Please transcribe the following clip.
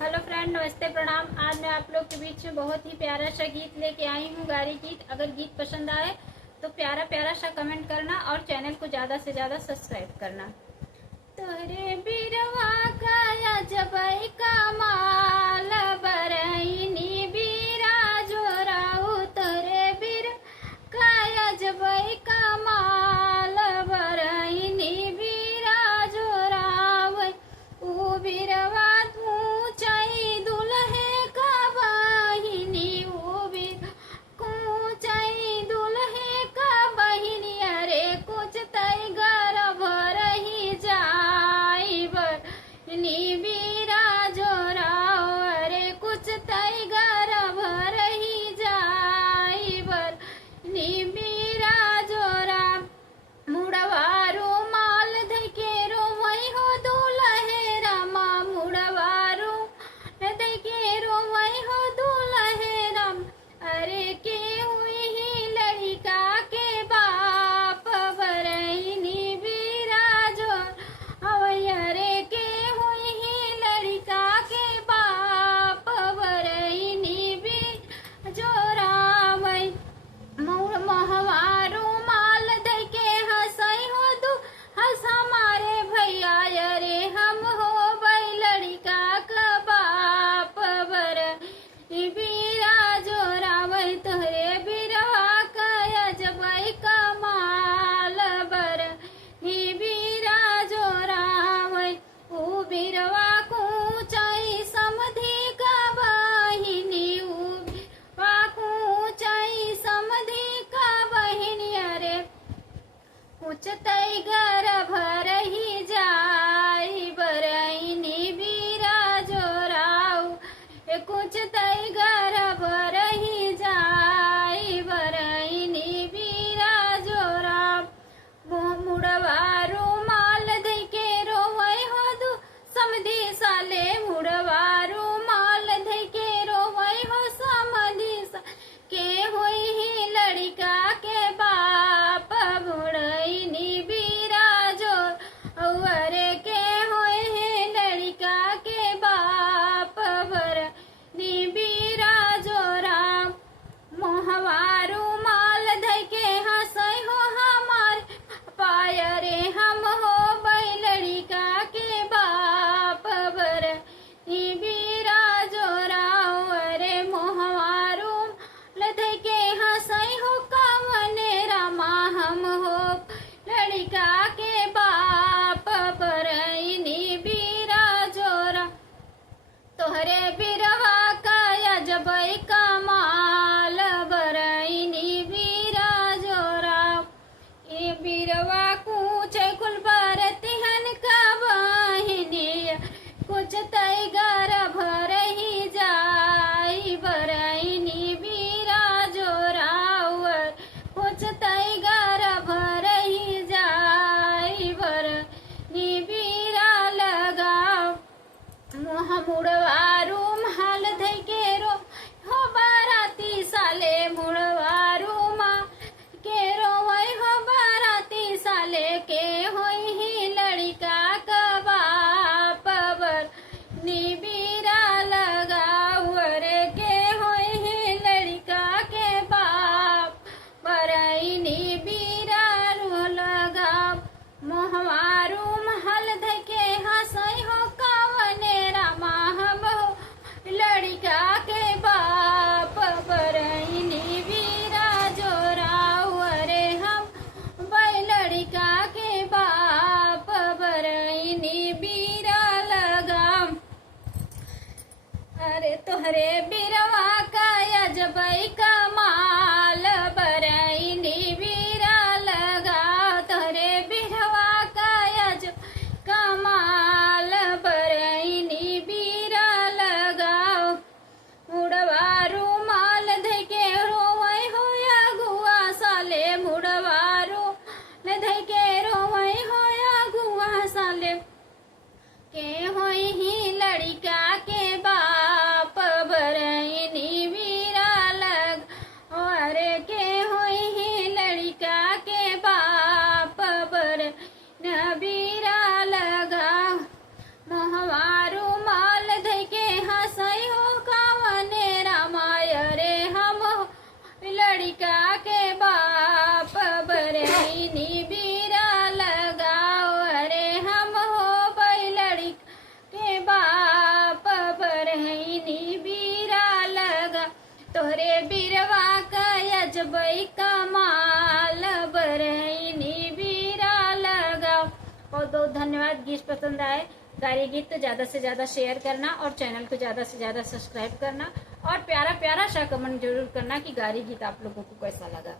Hello friend, नमस्ते, प्रणाम। आज मैं आप लोग के बीच में बहुत ही प्यारा सा गीत लेके आई हूँ, गारी गीत। अगर गीत पसंद आए तो प्यारा प्यारा सा कमेंट करना और चैनल को ज़्यादा से ज़्यादा सब्सक्राइब करना। तोहरे बिरवा काया जबई कमाल बरईनी बीरा जोराऊ, तोहरे बिर काया जबई कमाल बरईनी बीरा जोराऊ। ऊ बिरवा ऊंचाई दुल्हे का बहिनी, ऊ बिर ऊंचाई दुल्हे का बहिनी। अरे कुछ तय गर्भ रही जाई बरनी बीरा जोराओ, अरे कुछ तय गर्भ रही जाई बरनी बीरा जोरा। मुड़वारू माल धके रोवई हो दुल्हे रामा, मुड़वारू धके रोवई हो दुल्हे राम। अरे के हुई ही लड़का के बाप बरईनी बीरा जोर अवै, अरे के हुई ही लड़का के बाप बरईनी बीरा जोरावै। महवारू माल धके हंसई हो दू हंस हमारे भैया, अरे हम हो भाई लड़का का बाप बर बीरा जोरावै। तोहरे बिरवा काया जबई कमाल बर बीरा जोरावै। ऊ बिरवा ऊंचाई समधी का बहिनी, ऊ बिरवा ऊंचाई समधी का बहिनी। अरे कुछ तय गर्भ रही जाई बरईनी बीरा जोराऊ, कुछ तय गर्भ रही जाई बरईनी बीरा जोराऊ। मुड़वारू माल धके रोवई हो दू समधी साले, मुड़वारू माल धके रोवई हो समधी के होई ही लड़का के बाप बुड़ईनी बीरा जोर अरे के होई ही लड़का के बाप बरनी बीरा जोरा। मोहवारू माल धके हंसई हो हमार पाय, रे हम हो बई लड़का के बाप बरनी बीरा जोरा। अरे मोहवारू धके हंसई हो कवने रामा, हम हो लड़का के बाप बरईनी बीरा जोरा। तोहरे बिरवा काया जबई कमाल बरईनी बीरा जोरा। ये बिरवा कूचे कुल बरतिहन का बहिनी, कुछ तय गर्भ रही जाई बरईनी बीरा जोरावर, कुछ तय गर्भ रही जाई बरनी बीरा लगाओ। मुड़वारू माल धके रो हो बाराती साले, मुड़वारू माल के रोवई हो बाराती साले के होई ही लड़का का बाप बरनी बीरा लगाऊ, अरे के होई ही लड़का के बाप बरईनी बीरा लगाऊ। मोहवारू महल धके हंसई हो कवने रामा, हम हो लड़का के बाप बरईनी बीरा जोराऊ, अरे हम बई लड़का के बाप बरईनी बीरा लगाम। अरे तोहरे बिरवा काया जबई कमाल बरईनी बीरा लगा, तोहरे बिरवा काया जब कमाल बरईनी बीरा लगाओ। मुड़वारू माल धके रोवई हो अगुआ साले, मुड़वारू धके रोवई हो अगुआ साले के होई ही लड़का के बाप बरईनी बीरा लग। लड़का के बाप बरहिनी बीरा लगाओ। अरे हम हो बई लड़का के बाप बरहिनी बीरा लगा। तोहरे बिरवा का अजबई कमाल बरहिनी बीरा लगा। बहुत बहुत धन्यवाद। गीत पसंद आए गारी गीत तो ज्यादा से ज्यादा शेयर करना और चैनल को ज्यादा से ज्यादा सब्सक्राइब करना और प्यारा प्यारा सा कमेंट जरूर करना कि गारी गीत आप लोगों को कैसा लगा।